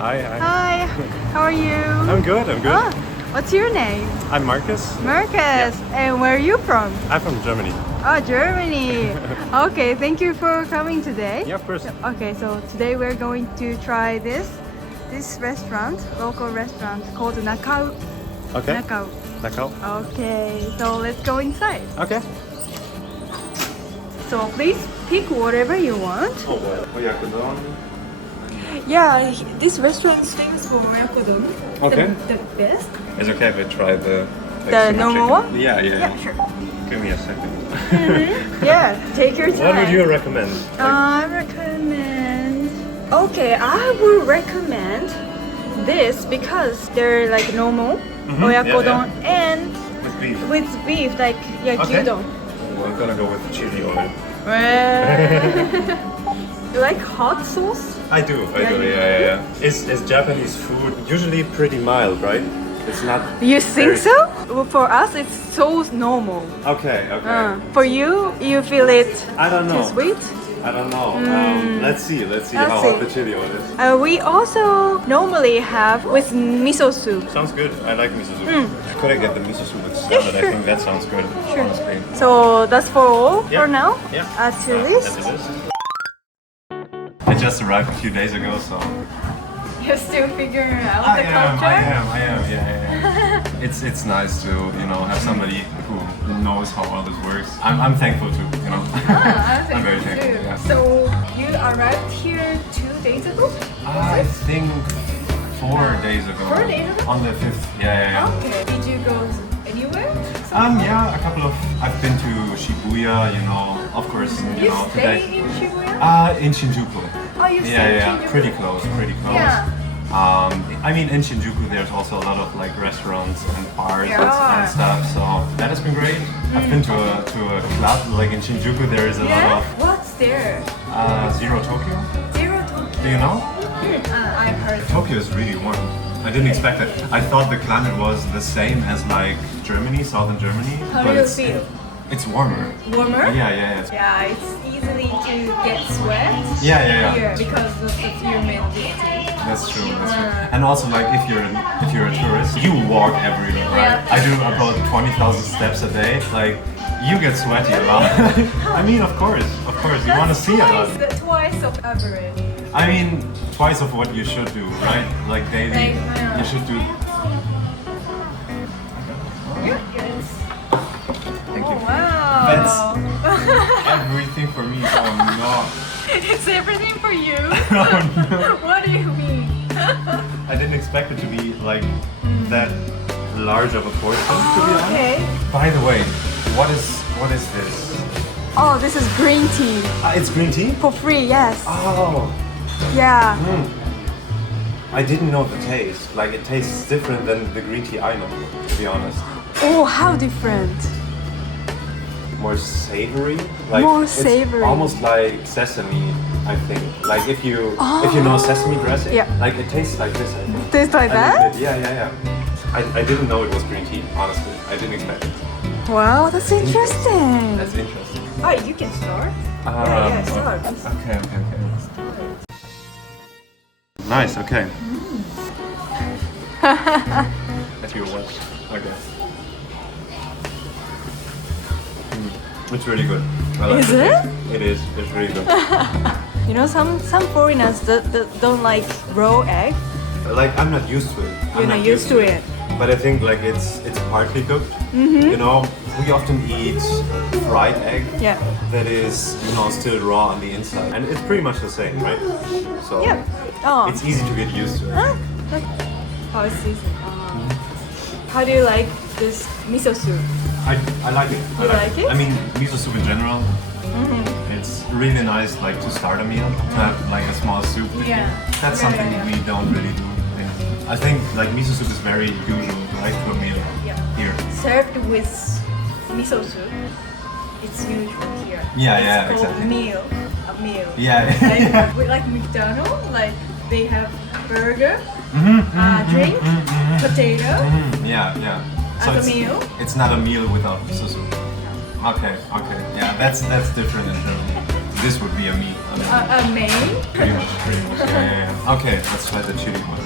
Hi, hi. Hi, how are you? I'm good. Oh, what's your name? I'm Marcus. Marcus. And where are you from? I'm from Germany. Oh, Germany. Okay, thank you for coming today. Yeah, of course. Okay, so today we're going to try this restaurant, local restaurant called Nakau. Okay. Nakau. Nakao. Okay, so let's go inside. Okay. So please pick whatever you want. Oh, oyakodon. Yeah, this restaurant is famous for oyakodon. Okay. The best. It's okay if I try the normal one? Yeah. Sure. Give me a second. Yeah, take your time. What would you recommend? I recommend. Okay, I would recommend this because they're like normal oyakodon and With beef. with beef, like gyudon. Oh, I'm gonna go with chili oil. You like hot sauce? I do. Yeah. Is Japanese food usually pretty mild, right? It's not. You think very- so? Well, for us, it's so normal. Okay. For you, you feel it I don't know. too sweet? I don't know. Let's see how see. hot the chili oil is. We also normally have with miso soup. Sounds good. I like miso soup. Could I get the miso soup with salad? sure. I think that sounds good. Sure. Honestly. So that's for all Yeah. for now. Yeah. Add to this. As it is. I just arrived a few days ago, so You're still figuring out I am. Yeah. It's nice to have somebody who knows how all this works. I'm thankful too. I'm very thankful. Yeah. So you arrived here 2 days ago? I think 4 days ago. 4 days ago? On the 5th. Yeah. Okay. Did you go anywhere? Yeah, a couple of. I've been to Shibuya, of course, You today. stay in Shibuya? In Shinjuku. Oh, you stay in Yeah, Shinjuku? pretty close. Yeah. I mean, in Shinjuku, there's also a lot of like restaurants and bars Yeah. and stuff, so that has been great. I've been to a club, like in Shinjuku, there is a Yeah? lot What's there? of Zero Tokyo. Zero Tokyo. Do you know? I've heard. Tokyo is really warm. I didn't expect it. I thought the climate was the same as like Germany, southern Germany, How but do you feel? it's warmer. Warmer? Yeah. Yeah, it's easily to get sweat. Yeah. Here because of the humidity. That's true. And also, like, if you're a tourist, you walk everywhere, right? Yeah. I do about 20,000 steps a day. Like, you get sweaty a lot. I mean, of course, you want to see a lot. Twice of average. I mean, twice of what you should do, right? Like daily, you should do. Yes. Thank Oh you. wow. That's everything for me. Oh no. It's everything for you. Oh no. What do you mean? I didn't expect it to be like that large of a portion. To be honest. Okay. By the way, what is this? Oh, this is green tea It's green tea. for free. Yes. Oh. Yeah. I didn't know the taste. Like it tastes different than the green tea I know, to be honest. Oh, how different. More savory. Like More it's savory. almost like sesame, I think. Like if you know sesame dressing, Yeah. like it tastes like this, I think. Tastes like A little that? bit. Yeah. I didn't know it was green tea, honestly. I didn't expect it. Wow, that's interesting. That's interesting. Oh, you can start. Yeah, start. Okay. Nice, okay. If you watch, okay. It's really good. I like Is the it? taste. It is. It's really good. You know, some foreigners don't like raw egg. Like I'm not used to it. You're not used to it. But I think like it's partly cooked. You know, we often eat fried egg. Yeah. That is, still raw on the inside, and it's pretty much the same, right? So Yeah. Oh. it's easy to get used to it. Oh, it's seasoned. How do you like this miso soup? I like it. You like it? I mean, miso soup in general. It's really nice, like to start a meal, to have like a small soup. Yeah. That's something we don't really do. I think like miso soup is very usual, right, to a meal here. Served with miso soup. It's usual here. Yeah, It's called exactly. a meal. Yeah. Like McDonald's, like they have burger, drink, potato. Yeah. As a it's, meal? It's not a meal without miso soup. Okay. Yeah, that's different in Germany. this would be a meat. A main? Pretty much. Yeah. Okay, let's try the chili one.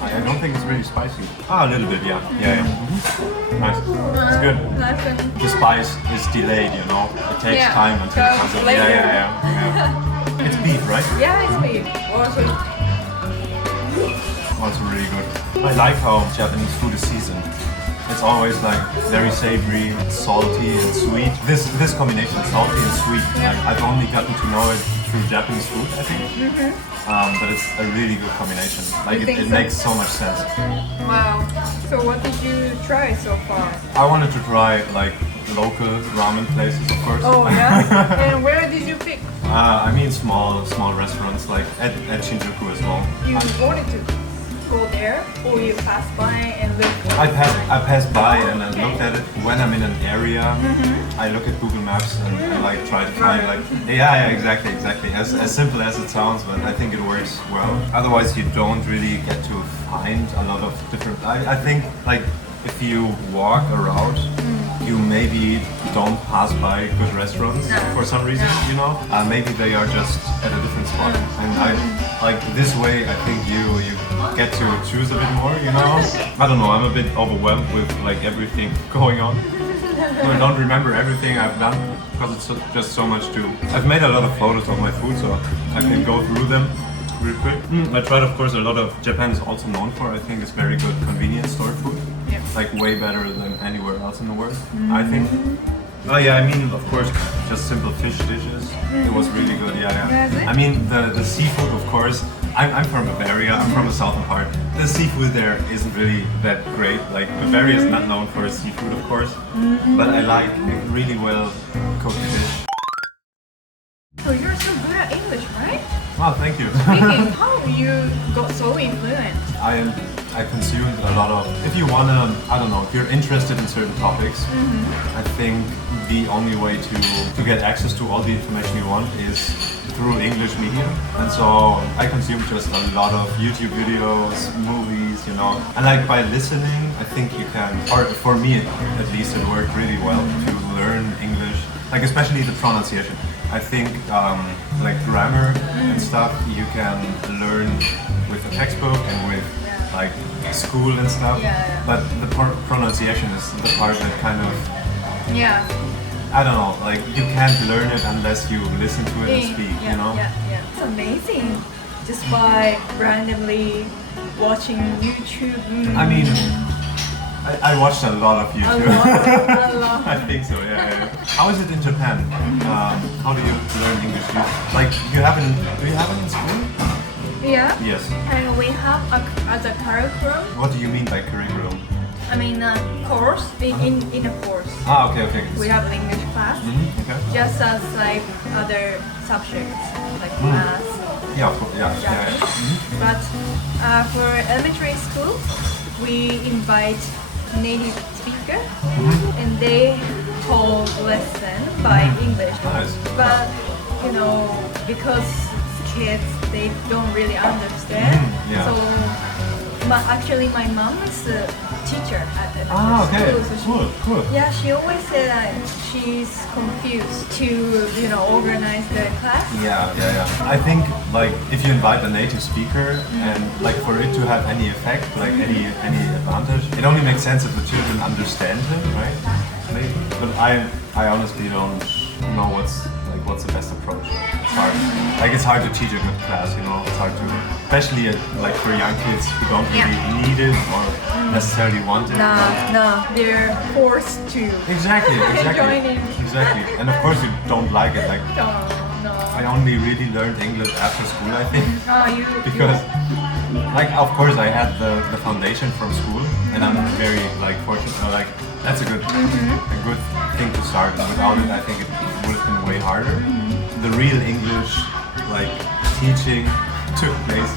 I don't think it's really spicy. A little bit, yeah. Mm-hmm. Nice. It's good. Nice. The spice is delayed, you know. It takes time until it comes up. Yeah. It's beef, right? Yeah, it's beef. Also, Also really good. I like how Japanese food is seasoned. It's always like very savory, salty and sweet. This combination, salty and sweet, like, I've only gotten to know it through Japanese food, I think. But it's a really good combination. Like it makes so much sense. wow. So what did you try so far? I wanted to try like local ramen places, of course. Oh yeah. And where did you pick? I mean small restaurants like at Shinjuku as well. You wanted to go there, or you passed by and looked? I passed by and I looked at it. When I'm in an area, I look at Google Maps and I like try to find like exactly. As simple as it sounds, but I think it works well. Otherwise, you don't really get to find a lot of different. I think like if you walk around, you maybe don't pass by good restaurants for some reason. You know, maybe they are just at a different spot. And I like this way. I think you get to choose a bit more, you know? I don't know, I'm a bit overwhelmed with like everything going on. I don't remember everything I've done because it's just so much to... I've made a lot of photos of my food, so I can go through them real quick. I tried, of course, a lot of... Japan is also known for, I think, it's very good convenience store food. Yep. Like way better than anywhere else in the world, I think. Oh yeah, I mean, of course, just simple fish dishes. It was really good, yeah. I mean, the seafood, of course. I'm from Bavaria, I'm from the southern part. The seafood there isn't really that great. Like, Bavaria is not known for its seafood, of course. But I like really well cooked fish. So you're so good at English, right? Oh, thank you. Speaking, how you got so influent? I consumed a lot of... If you wanna, I don't know, if you're interested in certain topics, I think the only way to get access to all the information you want is through English media. And so I consume just a lot of YouTube videos, movies, you know. And like by listening, I think you can, or for me at least, it worked really well to learn English, like especially the pronunciation. I think like grammar and stuff you can learn with a textbook and with like school and stuff. But the pronunciation is the part that kind of I don't know, like you can't learn it unless you listen to it and speak, you know? It's amazing. Just by randomly watching YouTube. I mean, I watched a lot of YouTube. A lot. I think so, yeah. How is it in Japan? How do you learn English? Do you have it in school? Yeah. Yes. And we have as a curriculum. What do you mean by curriculum? I mean course, in a course. Ah, okay. We have an English class, Okay. just as like other subjects, like math, Yeah, of course, yeah. But for elementary school, we invite native speaker, and they hold lesson by English. Nice. But you know, because kids they don't really understand, so actually my mom is a teacher at the school. Cool. Yeah, she always said that she's confused to organize the class. Yeah. I think like if you invite a native speaker and like for it to have any effect, like any advantage, it only makes sense if the children understand him, right? Maybe. But I honestly don't know what's the best approach. It's hard. Like it's hard to teach a good class, you know. It's hard to, especially like for young kids who don't really need it or necessarily want it. No, they're forced to. Exactly. Join in. Exactly. And of course you don't like it. Like No. I only really learned English after school, I think. Because like of course I had the foundation from school and I'm very like fortunate. Like that's a good thing to start. Without it, I think it would have been way harder. The real English like teaching took place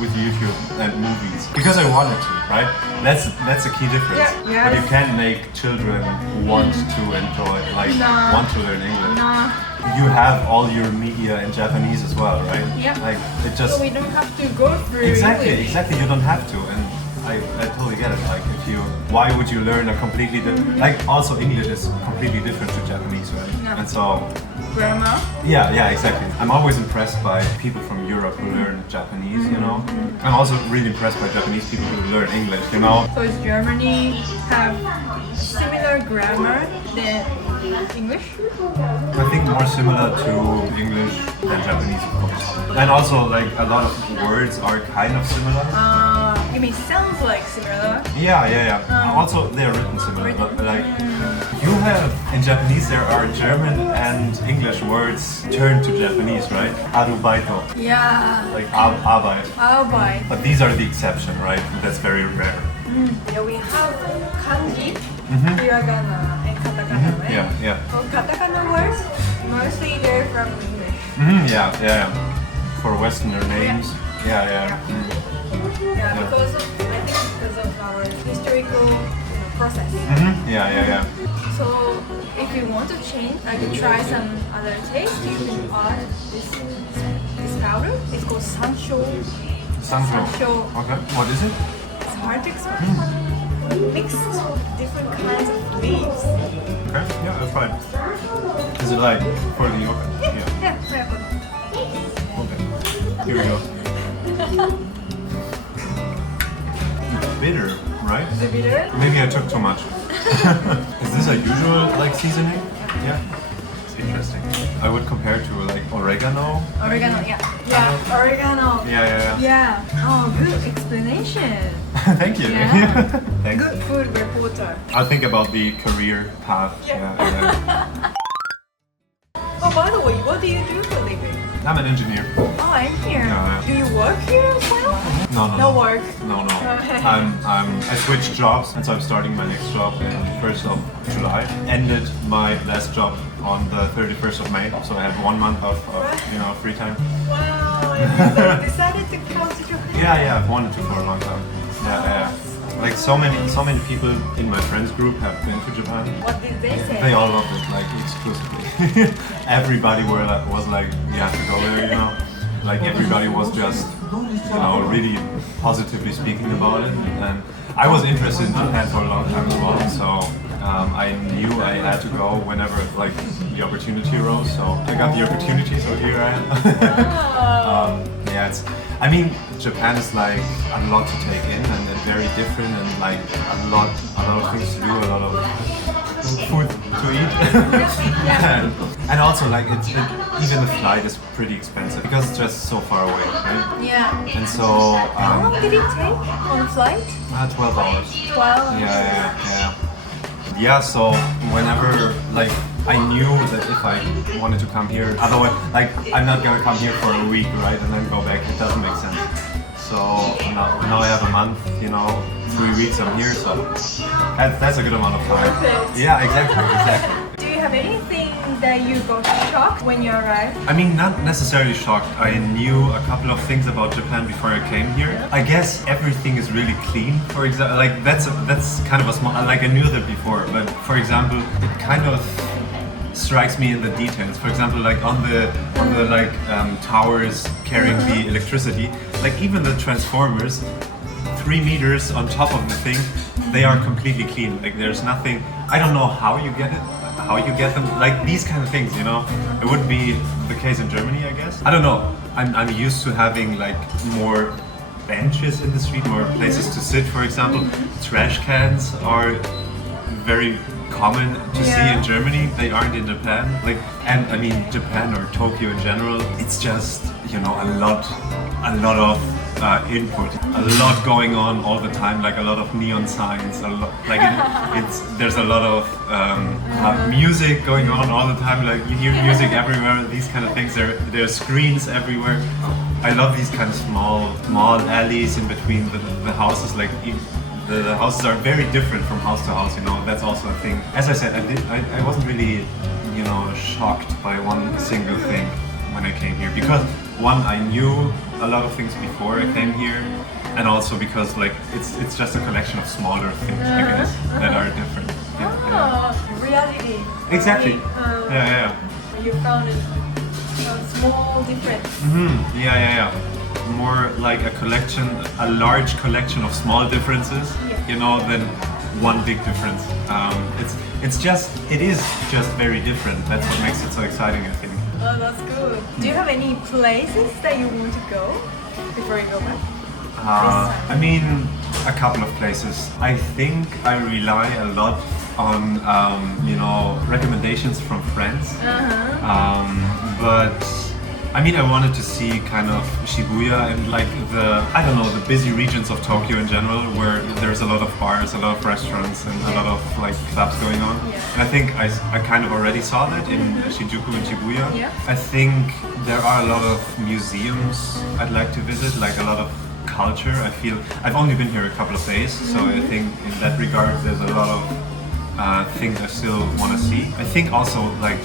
with YouTube and movies because I wanted to, right? That's a key difference. But you can't make children want to enjoy, like want to learn English. You have all your media in Japanese as well, right? Yeah. Like it just. So we don't have to go through Exactly. English. You don't have to, and I totally get it. Like, why would you learn a completely different, like, also English is completely different to Japanese, right? Yeah. And so, Grammar. yeah, exactly. I'm always impressed by people from Europe who learn Japanese, you know? I'm also really impressed by Japanese people who learn English, you know? So does Germany have similar grammar than English? I think more similar to English than Japanese, of course. And also, like, a lot of words are kind of similar. You mean sounds like similar? Yeah. Also, they're written similar, but like, you have, in Japanese, there are German and English words turned to Japanese, right? Arubaito, Yeah. like arbeit. Arbeit. But these are the exception, right? That's very rare. Yeah, we have kanji, hiragana, and katakana, right? Yeah. So katakana words, mostly they're from English. Yeah. For Westerner names. Yeah. Yeah, because of our historical process. Yeah. So if you want to change, like try some other taste, you can add this powder. It's called sansho. Sansho. Okay. What is it? It's hard to explain. Mixed different kinds of leaves. Okay. Yeah, that's fine. Is it like for the yogurt? Yeah. Okay. Here we go. It's bitter, right? Is it bitter? Maybe I took too much. Is this a usual like seasoning? Yeah. It's interesting. I would compare to like oregano. Oregano, yeah. Oregano. Yeah. Yeah. Oh, good explanation. Thank you. Yeah. Thanks. Good food reporter. I'll think about the career path. Yeah. Oh, by the way, what do you do for a living? I'm an engineer. Oh, I'm here. Yeah. Do you work here as well? No work. No. Okay. I switched jobs, and so I'm starting my next job on the 1st of July. Ended my last job on the 31st of May, so I had 1 month of free time. Wow, you decided to come to Japan. Yeah, I've wanted to for a long time. Yeah. Like so many people in my friends group have been to Japan. What did they say? They all loved it, like exclusively. Everybody was like, you have to go there, you know. Like everybody was just, really positively speaking about it. And I was interested in Japan for a long time as well, so I knew I had to go whenever like the opportunity arose. So I got the opportunity, so here I am. Japan is like a lot to take in and very different and like a lot of things to do, a lot of food to eat. and also like even the flight is pretty expensive because it's just so far away, right? Yeah. And so how long did it take on the flight? 12 hours. 12? Yeah, so whenever like I knew that if I wanted to come here, otherwise like I'm not gonna come here for a week, right, and then go back. It doesn't make sense. So now I have a month, 3 weeks I'm here, so that's a good amount of time. Perfect. Yeah, exactly. Do you have anything that you got shocked when you arrived? I mean, not necessarily shocked. I knew a couple of things about Japan before I came here. I guess everything is really clean. For example, like that's kind of a small. Like I knew that before, but for example, it kind of strikes me in the details. For example, like on the towers carrying the electricity, like even the transformers, 3 meters on top of the thing, they are completely clean. Like there's nothing. I don't know how you get them. Like these kind of things, It wouldn't be the case in Germany, I guess. I don't know. I'm used to having like more benches in the street, more places to sit. For example, trash cans are very common to see in Germany. They aren't in Japan. And I mean Japan or Tokyo in general. It's just a lot of input, a lot going on all the time. Like a lot of neon signs. There's a lot of music going on all the time. Like you hear music everywhere. These kind of things. There are screens everywhere. I love these kind of small alleys in between the houses. Like. The houses are very different from house to house, That's also a thing. As I said, I wasn't really, shocked by one single thing when I came here because one, I knew a lot of things before I came here, and also because like it's just a collection of smaller things, I guess, that are different. Reality. Exactly. You found it a small difference. Yeah. more like a large collection of small differences, than one big difference. It is just very different. That's what makes it so exciting, I think. Oh, that's good. Do you have any places that you want to go before you go back? I mean, a couple of places. I think I rely a lot on recommendations from friends. But I mean, I wanted to see kind of Shibuya and like the busy regions of Tokyo in general, where there's a lot of bars, a lot of restaurants, and a lot of like clubs going on. And I think I kind of already saw that in Shinjuku and Shibuya. I think there are a lot of museums I'd like to visit, like a lot of culture. I feel I've only been here a couple of days, so I think in that regard there's a lot of things I still want to see. I think also like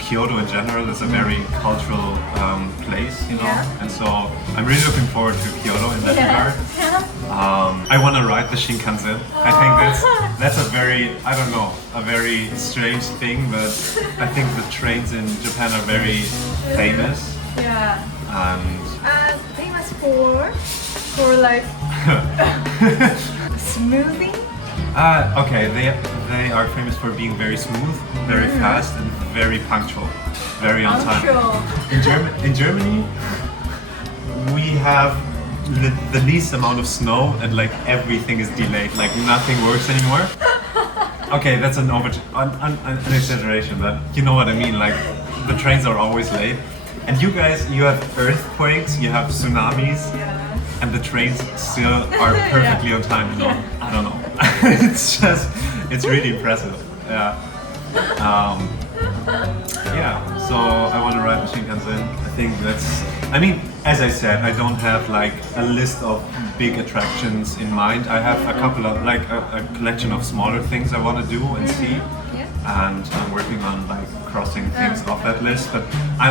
Kyoto in general is a very cultural place, and so I'm really looking forward to Kyoto in that regard. I want to ride the Shinkansen. I think that's a very strange thing, but I think the trains in Japan are very famous. And Famous for like smoothing. Okay, they are famous for being very smooth, very fast, and very punctual, very on time. In Germany, we have the least amount of snow, and like everything is delayed, like nothing works anymore. Okay, that's an exaggeration, but you know what I mean. Like the trains are always late, and you guys, you have earthquakes, you have tsunamis. And the trains still are perfectly on time, I don't know. It's really impressive. So I want to ride the Shinkansen. I think as I said, I don't have like a list of big attractions in mind. I have a couple of like a collection of smaller things I want to do and see. And I'm working on like crossing things off that list, but I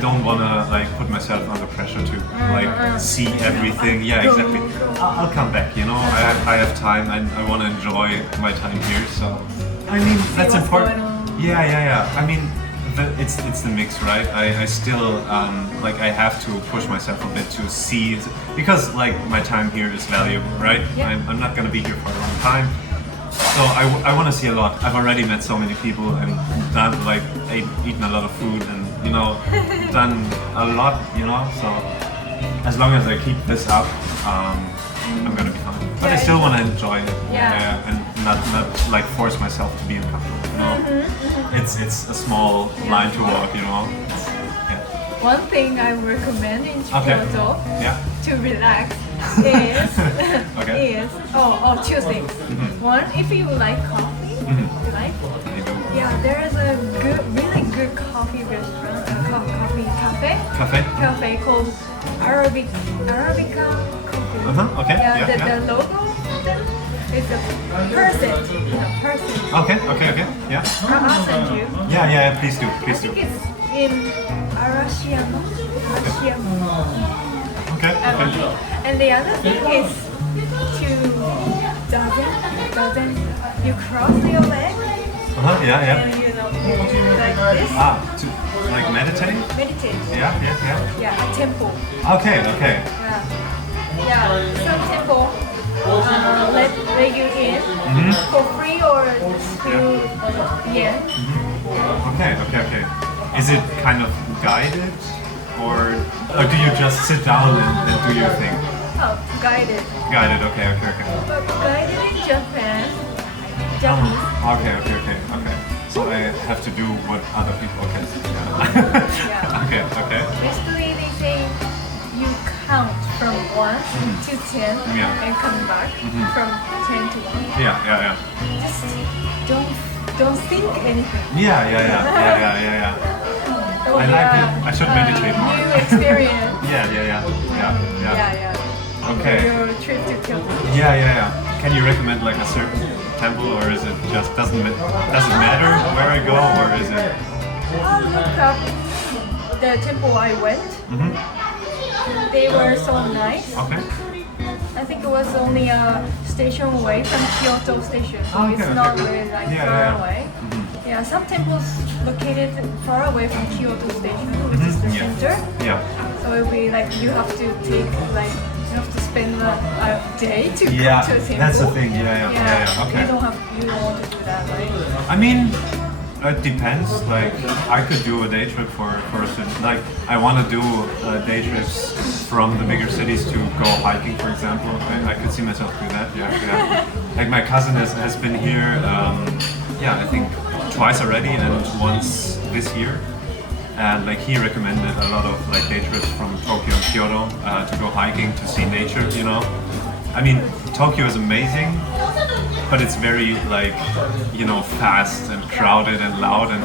don't want to like put myself under pressure to like see everything. Yeah, exactly. I'll come back, I have time and I want to enjoy my time here, so I mean that's important. Yeah. I mean it's the mix, right? I still I have to push myself a bit to see it, because like my time here is valuable, right? I'm not gonna be here for a long time. So I want to see a lot. I've already met so many people and done eaten a lot of food and done a lot, So as long as I keep this up, I'm gonna be fine. But I still want to enjoy it, and not like force myself to be uncomfortable. It's a small line to walk, One thing I recommend in Kyoto to relax is two things. One, if you like coffee, there is a really good coffee restaurant, cafe called Arabica Coffee. The logo is a person. Okay. I'll send you. Yeah. Please do. I think it's in Arashiyama. Okay. And the other thing is to doesn't you cross your legs? And like this. To like meditate? Meditate. Yeah, a temple. Okay. Some temple let you in for free or through yen. Okay. Is it kind of guided? Or do you just sit down and do your thing? Guided. Guided, okay. But guided in Japanese. Okay. So I have to do what other people can. Okay. Basically, they say you count from 1 to 10 and come back from 10 to 1. Yeah. Just don't think anything. Yeah. I like it. I should meditate more. New experience. Yeah. Okay. Your trip to Kyoto. Yeah. Can you recommend like a certain temple, or is it just doesn't matter where I go, or is it? I'll look up the temple I went. They were so nice. Okay. I think it was only a station away from Kyoto station, so it's not really far away. Yeah, some temples located far away from Kyoto station, which is the center. Yeah. So will be like you have to take like you have to spend a day to go Yeah, to a temple. that's the thing. Yeah. Okay. You don't want to do that, right? I mean, it depends. Like, I could do a day trip for a city. Like, I want to do day trips from the bigger cities to go hiking, for example. I could see myself do that. Yeah. Like, my cousin has been here. I think twice already, and once this year. And like he recommended a lot of like day trips from Tokyo and Kyoto to go hiking to see nature. You know, I mean, Tokyo is amazing, but it's very like, you know, fast and crowded and loud. And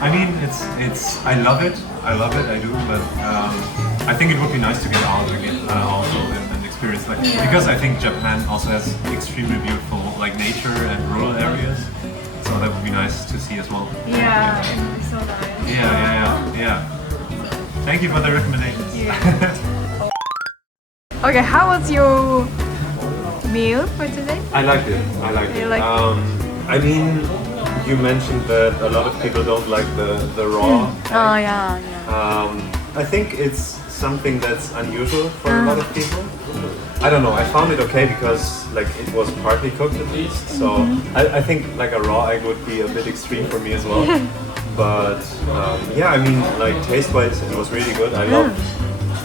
I mean, it's I love it, I do. But I think it would be nice to get out again also and experience like because I think Japan also has extremely beautiful like nature and rural areas. So that would be nice to see as well. Yeah, it would be so nice. Yeah. Thank you for the recommendations. Yeah. Okay, how was your meal for today? I liked it. You liked it? I mean, you mentioned that a lot of people don't like the raw. Oh yeah. I think it's something that's unusual for a lot of people. I don't know, I found it okay because like it was partly cooked at least, so I think like a raw egg would be a bit extreme for me as well. But I mean like taste wise it was really good. I love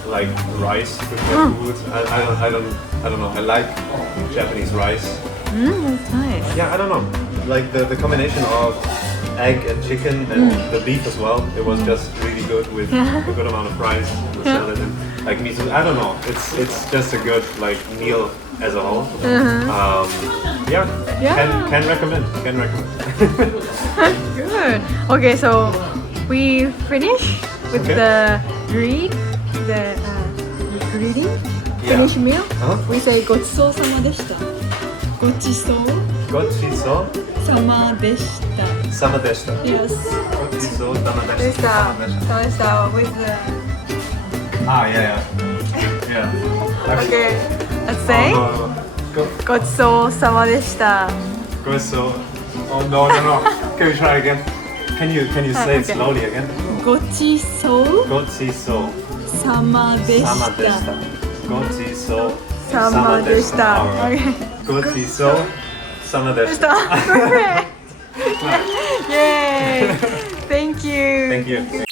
like rice with my food. I don't know, I like Japanese rice. That's nice. Yeah, I don't know, like the combination of egg and chicken and the beef as well, it was just really good with a good amount of rice and the salad and like miso. I don't know, it's just a good like meal as a whole. Can recommend. Good. Okay, so we finish with the reading. Finish meal. We say ごちそうさまでした。ごちそうさまでした。Yes. ごちそうさまでした。With the Okay. Let's say ごちそうさまでした。Go so. Oh no. Can we try again? Can you say it slowly again? ごちそうごちそうさまでした。ごちそうさまでした。ごちそうさまでした。Perfect. Yay! Thank you. Thank you.